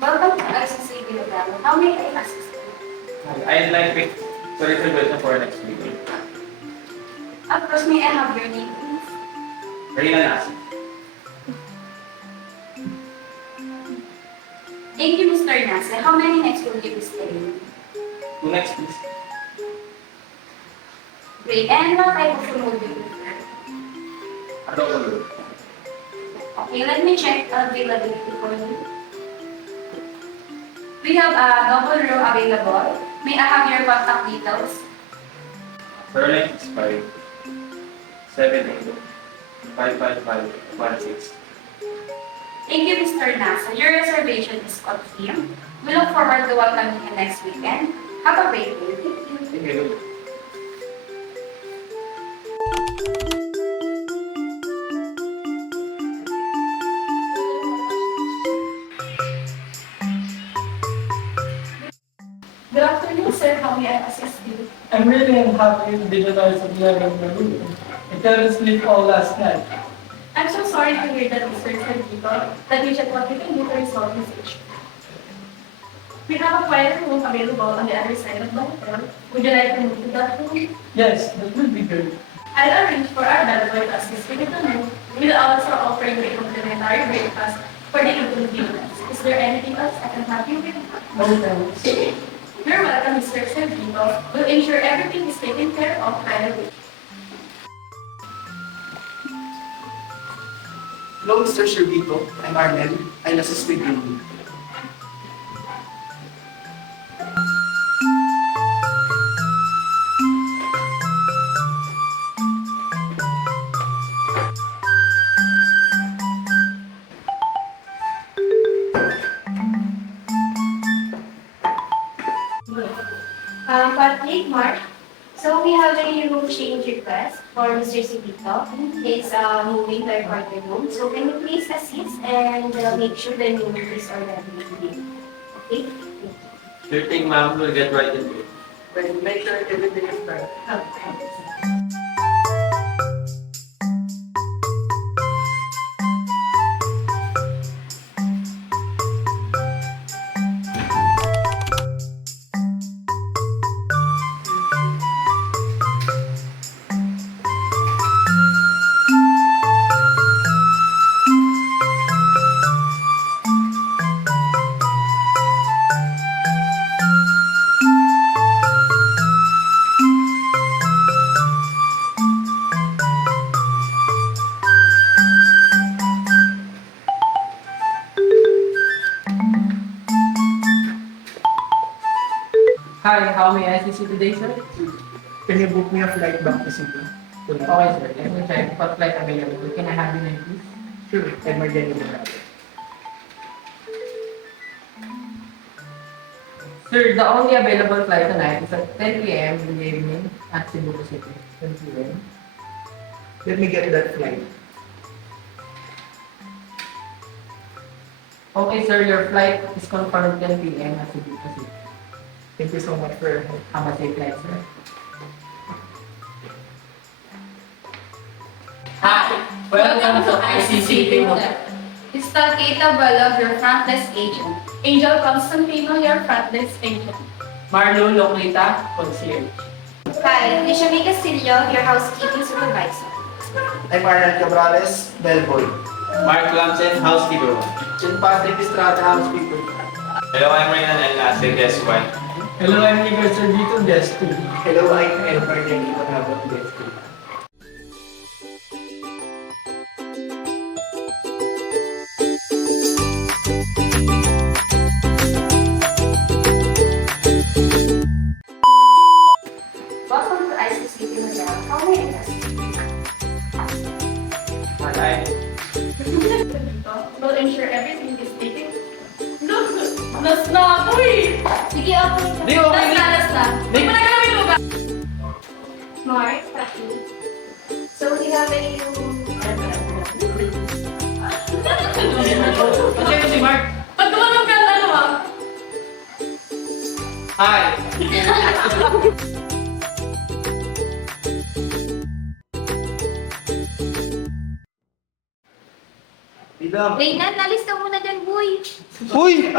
Welcome to ICC Bilogan. How may I assist you? I'd like to reservation for next meeting. Of course, may I have your name, please? Reyna Nasa. Thank you, Mr. Nasa. How many nights will you be staying? 2 next, please. Great. And what type of room would you prefer? Adobo. Okay, let me check availability for you. We have a double room available. May I have your contact details? Sir, 5 7 555 16. Thank you, Mr. Nasa. Your reservation is confirmed. We look forward to welcoming you next weekend. Have a great day. Thank you. Thank you. Good afternoon, sir. How may I assist you? I'm really unhappy with the noise of the room. I couldn't sleep all last night. I'm so sorry to hear that, Mr. Sergito. Let me check what we can do to resolve this issue. We have a quieter room available on the other side of the hotel. Would you like to move to that room? Yes, that would be good. I'll arrange for our bellboy to assist you with the room. We'll also offer you a complimentary breakfast for the inconvenience. Is there anything else I can help you with? No thanks. You're welcome, Mr. Sergito. We'll ensure everything is taken care of right away. Hello, Mr. Servito. I'm Arnel. I'll assist with you. Patrick, Mark. So we have a room change request for Mr. Sibito. He's moving to our partner room. So can you please assist and make sure the new room is already okay? Sure thing, ma'am. We'll get right into it. Well, make sure everything is done. Okay. Hi, how may I assist you today, sir? Can you book me a flight back to Cebu? Okay, sir. Let me check what flight available. Can I have your name, please? Sure. Emergency travel. Sir, the only available flight tonight is at 10 p.m. in the evening at Cebu City. 10 p.m. Let me get that flight. Okay, sir. Your flight is confirmed 10 p.m. at Cebu City. Thank you so much for your help. Have a safe flight, sir. Welcome to ICCP mo. Mr. Keita Balog, your front desk agent. Angel Constantino, your front desk agent. Marlo Loclita, concierge. Hi, Ishami Castillo, your housekeeping supervisor. I'm Arnel Cabrales, bellboy. Mark Lamsen, housekeeper 1. John Patrick Estrada, housekeeper. Hello, I'm Reynan Enlace, guest 1. Hello, I'm Igor Servito, guest 2. Hello, I'm Edward Yankee Manabot, guest 3. Welcome to ICCP Manila. How may I assist you? Hi. Will ensure everything is taken. Look, nas na ako eh. Sige, okay. Di, okay na. Nas na. Di pa nagkakawin mo ba? Mark, Paki. So we have a Kasi si Mark. Pag tumanong ka, ano ah? Hi. Dito. Reynan, nalis ka muna dyan, boy. Uy!